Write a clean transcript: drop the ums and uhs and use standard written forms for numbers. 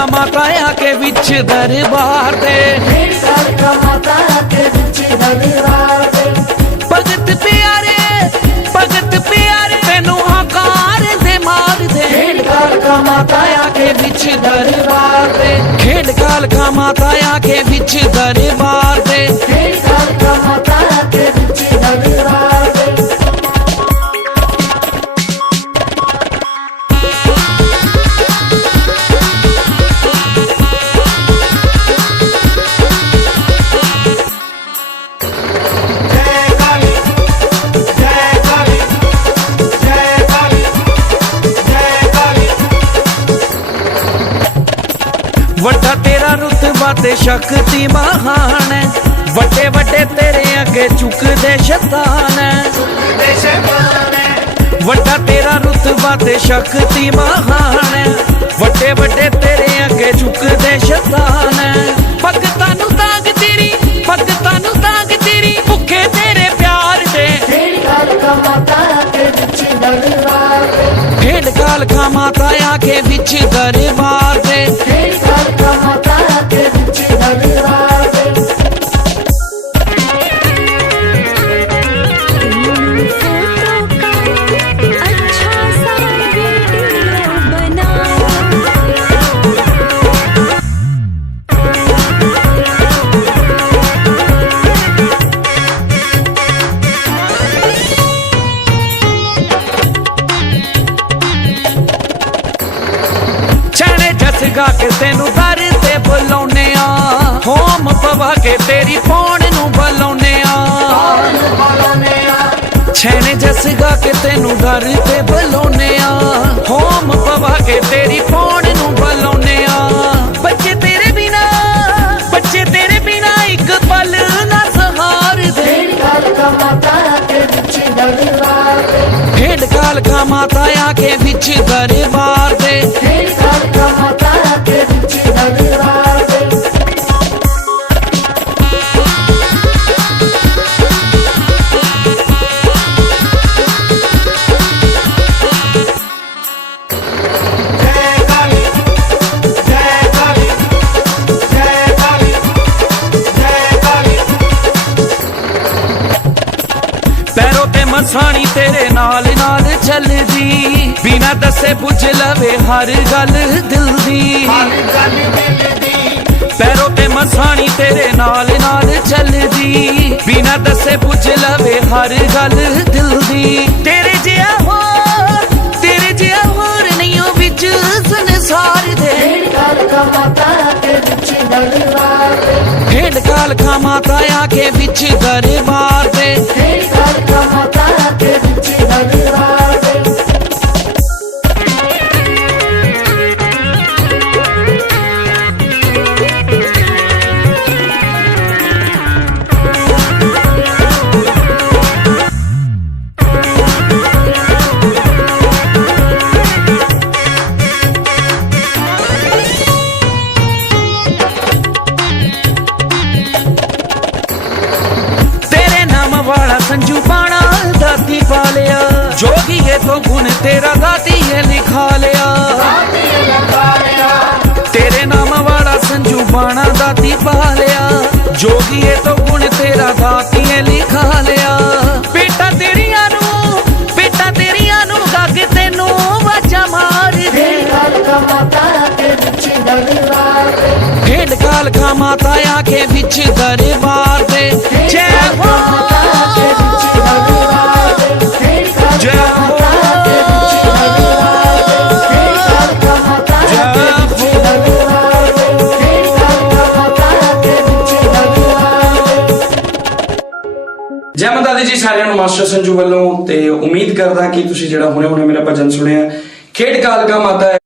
कालका माता आके विच दरबार दे, भेड़ कालका माता आके विच दरबार दे। भगत प्यारे तेनू हकार दे मार दे, भेड़ कालका माता आके विच दरबार दे, खेड कालका माता आके विच दरबार दे। भेड़ कालका माता आके विच दरबार दे। वड्डा तेरा रुतबा ते शक्ति महान है, वड्डे वड्डे तेरे अगे चुकदे शैतान है। वड्डा तेरा रुतबा ते शक्ति महान है, वड्डे वड्डे तेरे अगे चुकदे शैतान है। भगतां नू तांग तेरी भुखे तेरे प्यार दे, भेड़ कालका माता आके विच दरबार दे। खेड कालका माता आके विच दरबार दे। भेड़ कालका माता आके विच दरबार दे। अच्छा सा वीडियो बनाओ। छेने जस गा के तेनू दर ते बुलाउने आ, होम पवा के तेरी पौड़ नू बुलाउने आ। छेने जस गा के तेनू दर ते बुलाउने आ, होम पवा के तेरी पौड़ नू बुलाउने आ। बच्चे तेरे बिना एक पल ना सहार दे, भेड़ कालका माता आके विच दरबार दे। खेड कालका माता आके विच दरबार दे। भेड़ कालका माता आके विच दरबार दे। पैरों ते मसाणी तेरे नाल नाल चलदी, बिना दसे बुझ लवे हर गल दिल दी। पैरों ते मसाणी तेरे नाल नाल चलदी, बिना दसे बुझ लवे हर गल दिल दी। तेरे जिहा होर नहीं हो विच संसार दे, भेड़ कालका माता आके विच दरबार दे। खेड कालका माता आके विच दरबार दे। भेड़ कालका माता आके विच दरबार दे। तेरे नाम वाला संजू बाणा दाती पालिया, जोगी है तो गुण तेरा दाती है लिखा लिया। तेरे नाम वाला संजू बाणा दाती पालिया, जोगी है तो गुण तेरा दाती है लिखा लिया। बेटा तेरिया नू गग तेनू वाजा मार दे, भेड़ कालका माता आके विच दरबार दे। खेड कालका माता आके विच दरबार दे। जय हो जय माता दी जी सारिਆਂ ਨੂੰ ਮਾਸਟਰ ਸੰਜੂ ਵੱਲੋਂ ਤੇ ਉਮੀਦ ਕਰਦਾ ਕਿ ਤੁਸੀਂ ਜਿਹੜਾ ਹੁਣੇ ਮੇਰਾ ਭਜਨ ਸੁਣਿਆ ਖੇਡ ਕਾਲਕਾ ਮਾਤਾ